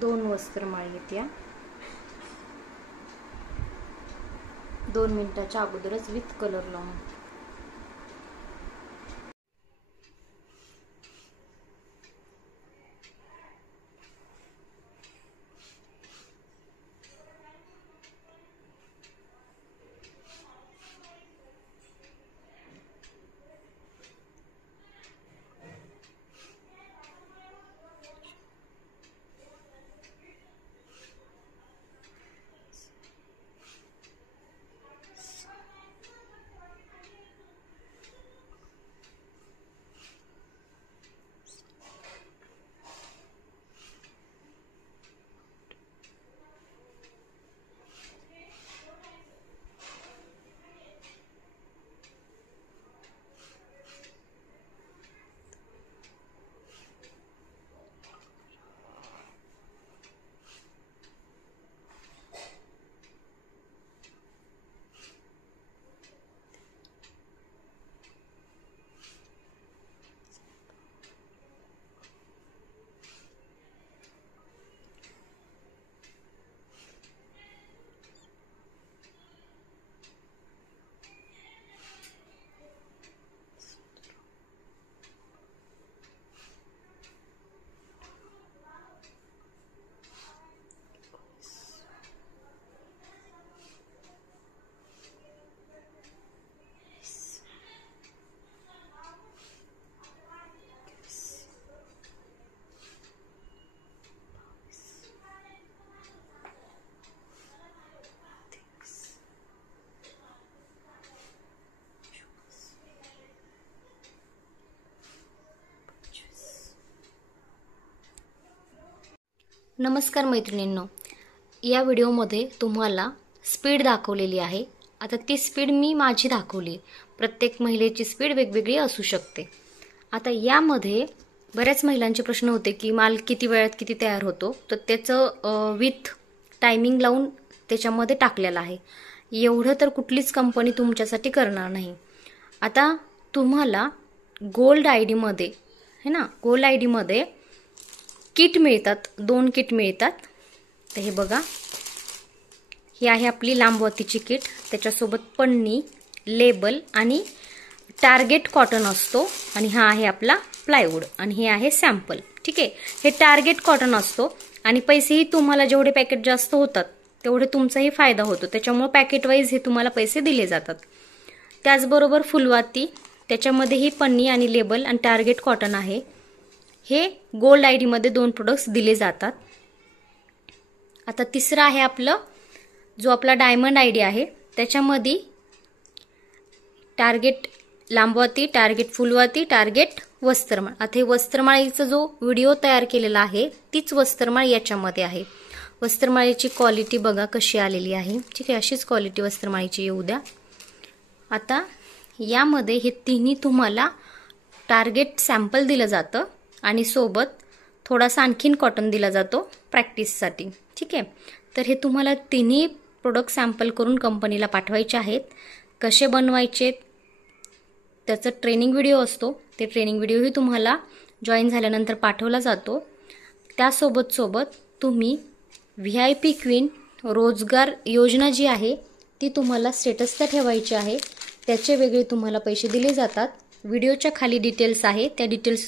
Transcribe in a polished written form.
2 वस्त्रमाळ घेत्या 2 मिनिटाच्या अगोदरच विथ कलर लावून. नमस्कार मैत्रिणींनो, या व्हिडिओमध्ये तुम्हाला स्पीड दाखवलेली आहे. आता ती स्पीड मी माझी दाखवली. प्रत्येक महिलेची स्पीड वेगवेगळी असू शकते. आता यामध्ये बऱ्याच महिलांचे प्रश्न होते की माल किती वेळात किती तयार होतो, तर त्याचं विथ टायमिंग लावून त्याच्यामध्ये टाकलेलं आहे. एवढं तर कुठलीच कंपनी तुमच्यासाठी करणार नाही. आता तुम्हाला गोल्ड आयडीमध्ये है ना, गोल्ड आयडीमध्ये किट मिळतात, 2 किट मिळतात. तर हे बघा, ही आहे आपली लांबवातीची किट. त्याच्यासोबत पन्नी, लेबल आणि टार्गेट कॉटन असतो. आणि हा आहे आपला प्लायवूड आणि हे आहे सॅम्पल. ठीक आहे, हे टार्गेट कॉटन असतो आणि पैसेही तुम्हाला जेवढे पॅकेट जास्त होतात तेवढे तुमचाही फायदा होतो. त्याच्यामुळे पॅकेट वाईज हे तुम्हाला पैसे दिले जातात. त्याचबरोबर फुलवाती, त्याच्यामध्येही पन्नी आणि लेबल आणि टार्गेट कॉटन आहे. हे गोल्ड आयडीमध्ये 2 प्रोडक्ट्स दिले जातात. आता तिसरं आहे आपलं, जो आपला डायमंड आयडी आहे, त्याच्यामध्ये टार्गेट लांबवाती, टार्गेट फुलवाती, टार्गेट वस्त्रमाळ. आता हे वस्त्रमाळीचा जो व्हिडिओ तयार केलेला आहे तीच वस्त्रमाळ याच्यामध्ये आहे. वस्त्रमाळीची क्वालिटी बघा कशी आलेली आहे. ठीक आहे, अशीच क्वालिटी वस्त्रमाळीची येऊ द्या. आता यामध्ये हे तिन्ही तुम्हाला टार्गेट सॅम्पल दिलं जातं आणि सोबत थोडासा आणखीन कॉटन दिला जातो प्रॅक्टिससाठी. ठीक आहे, तर हे तुम्हाला तिन्ही प्रोडक्ट सॅम्पल करून कंपनीला पाठवायचे आहेत. कसे बनवायचे त्याचा ट्रेनिंग व्हिडिओ असतो. ते ट्रेनिंग व्हिडिओही तुम्हाला जॉईन झाल्यानंतर पाठवला जातो. त्यासोबत तुम्ही VIP क्वीन रोजगार योजना जी आहे ती तुम्हाला स्टेटसला ठेवायची आहे. त्याचे वेगळे तुम्हाला पैसे दिले जातात. व्हिडिओच्या खाली डिटेल्स आहे, त्या डिटेल्स